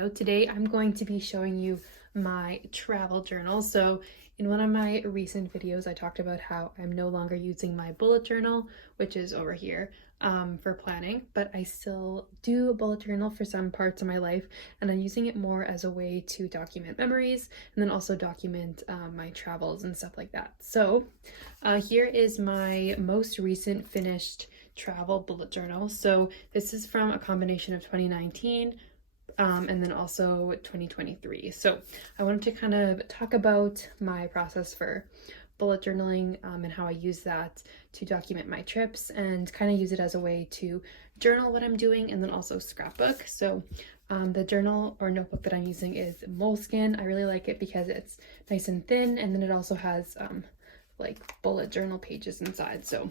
video. Today I'm going to be showing you my travel journal. So in one of my recent videos I talked about how I'm no longer using my bullet journal, which is over here, for planning, but I still do a bullet journal for some parts of my life, and I'm using it more as a way to document memories and then also document my travels and stuff like that. So here is my most recent finished travel bullet journal. So this is from a combination of 2019 and then also 2023. So I wanted to kind of talk about my process for bullet journaling and how I use that to document my trips and kind of use it as a way to journal what I'm doing and then also scrapbook. So the journal or notebook that I'm using is moleskin. I really like it because it's nice and thin, and then it also has like bullet journal pages inside. So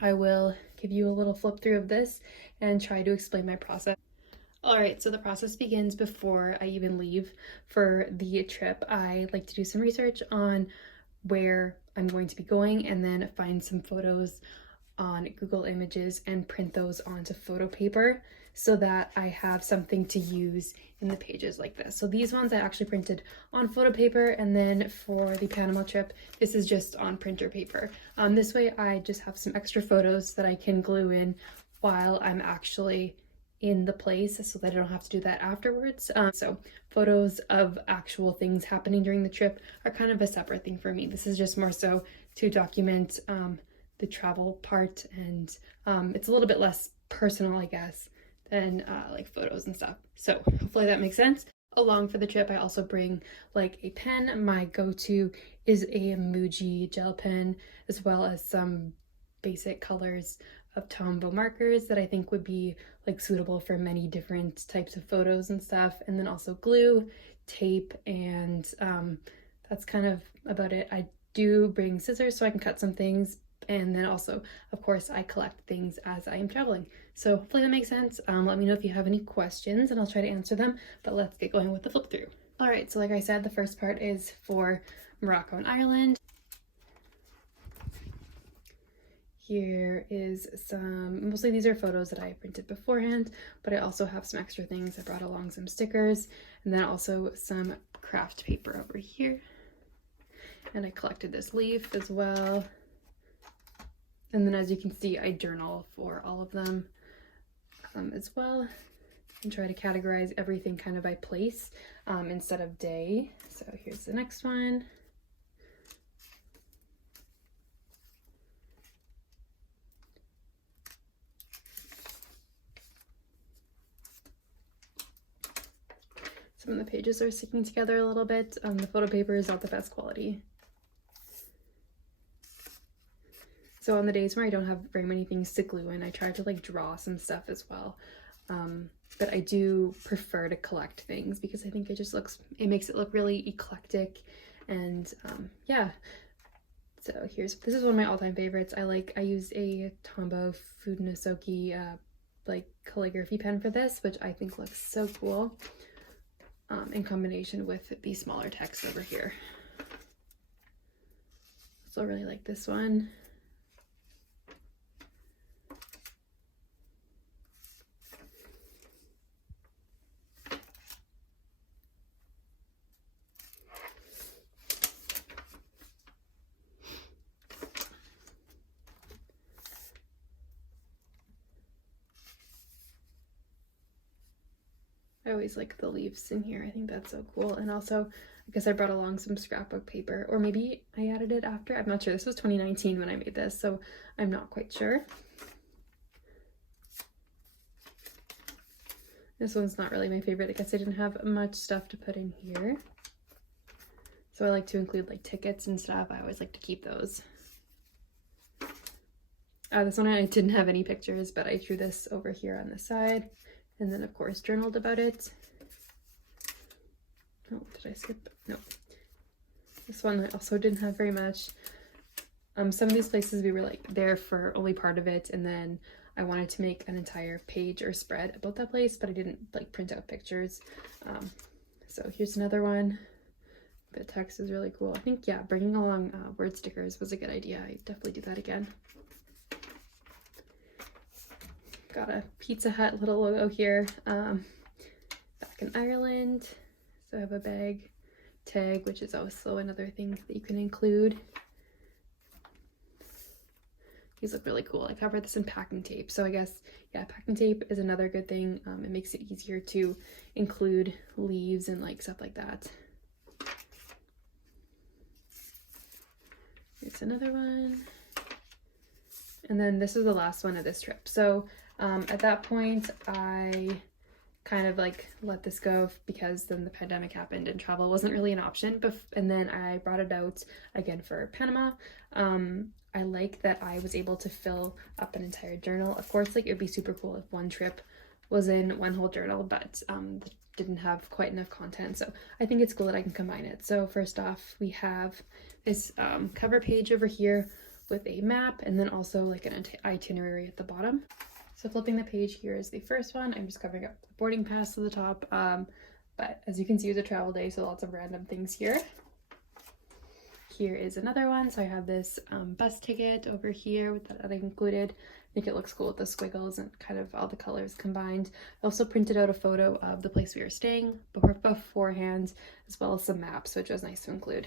I will give you a little flip through of this and try to explain my process. All right, so the process begins before I even leave for the trip. I like to do some research on where I'm going to be going and then find some photos on Google Images and print those onto photo paper so that I have something to use in the pages like this. So these ones I actually printed on photo paper, and then for the Panama trip, this is just on printer paper. This way I just have some extra photos that I can glue in while I'm actually in the place so that I don't have to do that afterwards. So photos of actual things happening during the trip are kind of a separate thing for me. This is just more so to document the travel part, and it's a little bit less personal, I guess, than like photos and stuff. So hopefully that makes sense. Along for the trip, I also bring like a pen. My go-to is a Muji gel pen, as well as some basic colors of Tombow markers that I think would be like suitable for many different types of photos and stuff, and then also glue, tape, and that's kind of about it. I do bring scissors so I can cut some things, and then also, of course, I collect things as I am traveling. So hopefully that makes sense. Let me know if you have any questions and I'll try to answer them, but let's get going with the flip through. All right, so like I said, the first part is for Morocco and Ireland. Here is some, mostly these are photos that I printed beforehand, but I also have some extra things. I brought along some stickers and then also some craft paper over here. And I collected this leaf as well. And then as you can see, I journal for all of them as well, and try to categorize everything kind of by place instead of day. So here's the next one. Some of the pages are sticking together a little bit. The photo paper is not the best quality. So on the days where I don't have very many things to glue in, I try to like draw some stuff as well. But I do prefer to collect things because I think it just it makes it look really eclectic. And yeah, so this is one of my all-time favorites. I used a Tombow Funasoki like calligraphy pen for this, which I think looks so cool in combination with the smaller text over here. So I really like this one. I always like the leaves in here. I think that's so cool. And also, I guess I brought along some scrapbook paper, or maybe I added it after. I'm not sure. This was 2019 when I made this, so I'm not quite sure. This one's not really my favorite. I guess I didn't have much stuff to put in here. So I like to include like tickets and stuff. I always like to keep those. This one I didn't have any pictures, but I drew this over here on the side. And then, of course, journaled about it. Oh, did I skip? No. This one I also didn't have very much. Some of these places we were like there for only part of it, and then I wanted to make an entire page or spread about that place, but I didn't like print out pictures. So here's another one. The text is really cool. I think, yeah, bringing along word stickers was a good idea. I definitely do that again. Got a Pizza Hut little logo here. Back back in Ireland. So I have a bag tag, which is also another thing that you can include. These look really cool. I covered this in packing tape. So I guess, yeah, packing tape is another good thing. It makes it easier to include leaves and like stuff like that. Here's another one. And then this is the last one of this trip. So at that point, I kind of like let this go because then the pandemic happened and travel wasn't really an option. And then I brought it out again for Panama. I like that I was able to fill up an entire journal. Of course, like it would be super cool if one trip was in one whole journal, but didn't have quite enough content. So I think it's cool that I can combine it. So first off, we have this cover page over here with a map and then also like an itinerary at the bottom. So flipping the page, here is the first one. I'm just covering up the boarding pass to the top. But as you can see, it's a travel day, so lots of random things here. Here is another one. So I have this bus ticket over here with that included. I think it looks cool with the squiggles and kind of all the colors combined. I also printed out a photo of the place we were staying beforehand, as well as some maps, which was nice to include.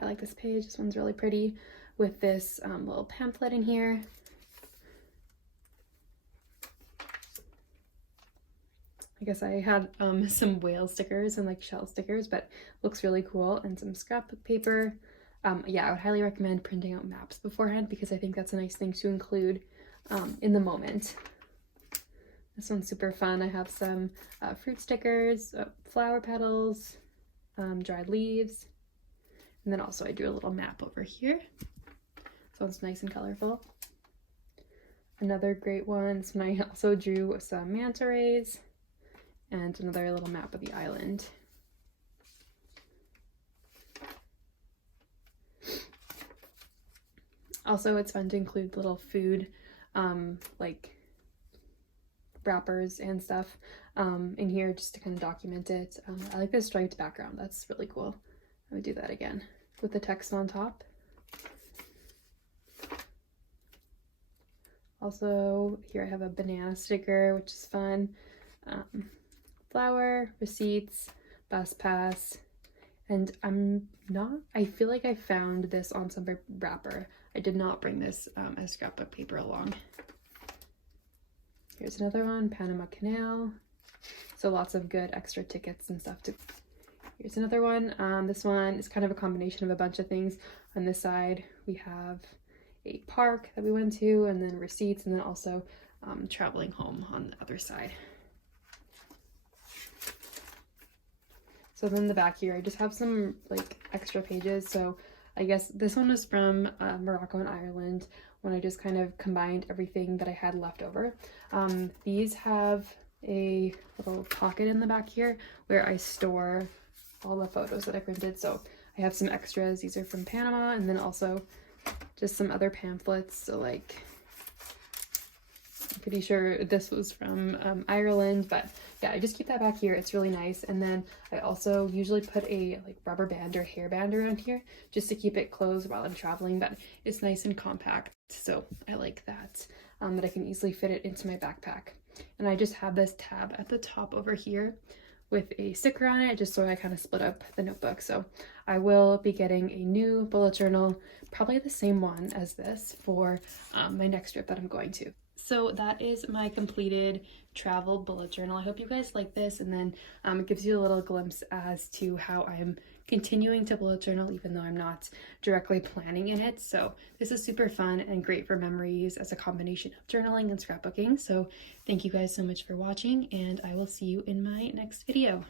I like this page. This one's really pretty with this little pamphlet in here. I guess I had some whale stickers and like shell stickers, but looks really cool, and some scrapbook paper. Yeah, I would highly recommend printing out maps beforehand because I think that's a nice thing to include in the moment. This one's super fun. I have some fruit stickers, flower petals, dried leaves, and then also I do a little map over here. So it's nice and colorful. Another great one, this one I also drew some manta rays and another little map of the island. Also, it's fun to include little food, like wrappers and stuff in here just to kind of document it. I like this striped background. That's really cool. I would do that again with the text on top. Also, here I have a banana sticker, which is fun. Flower, receipts, bus pass, and I feel like I found this on some wrapper. I did not bring this as scrapbook paper along. Here's another one, Panama Canal. So lots of good extra tickets and stuff too. Here's another one. This one is kind of a combination of a bunch of things. On this side, we have a park that we went to, and then receipts, and then also traveling home on the other side. So then the back here, I just have some like extra pages. So I guess this one was from Morocco and Ireland when I just kind of combined everything that I had left over. These have a little pocket in the back here where I store all the photos that I printed. So I have some extras. These are from Panama, and then also just some other pamphlets. So like, I'm pretty sure this was from Ireland, but yeah, I just keep that back here. It's really nice. And then I also usually put a like rubber band or hairband around here just to keep it closed while I'm traveling, but it's nice and compact. So I like that, that I can easily fit it into my backpack. And I just have this tab at the top over here with a sticker on it, just so I kind of split up the notebook. So I will be getting a new bullet journal, probably the same one as this, for my next trip that I'm going to. So that is my completed travel bullet journal. I hope you guys like this, and then it gives you a little glimpse as to how I'm continuing to bullet journal even though I'm not directly planning in it. So this is super fun and great for memories as a combination of journaling and scrapbooking. So thank you guys so much for watching, and I will see you in my next video.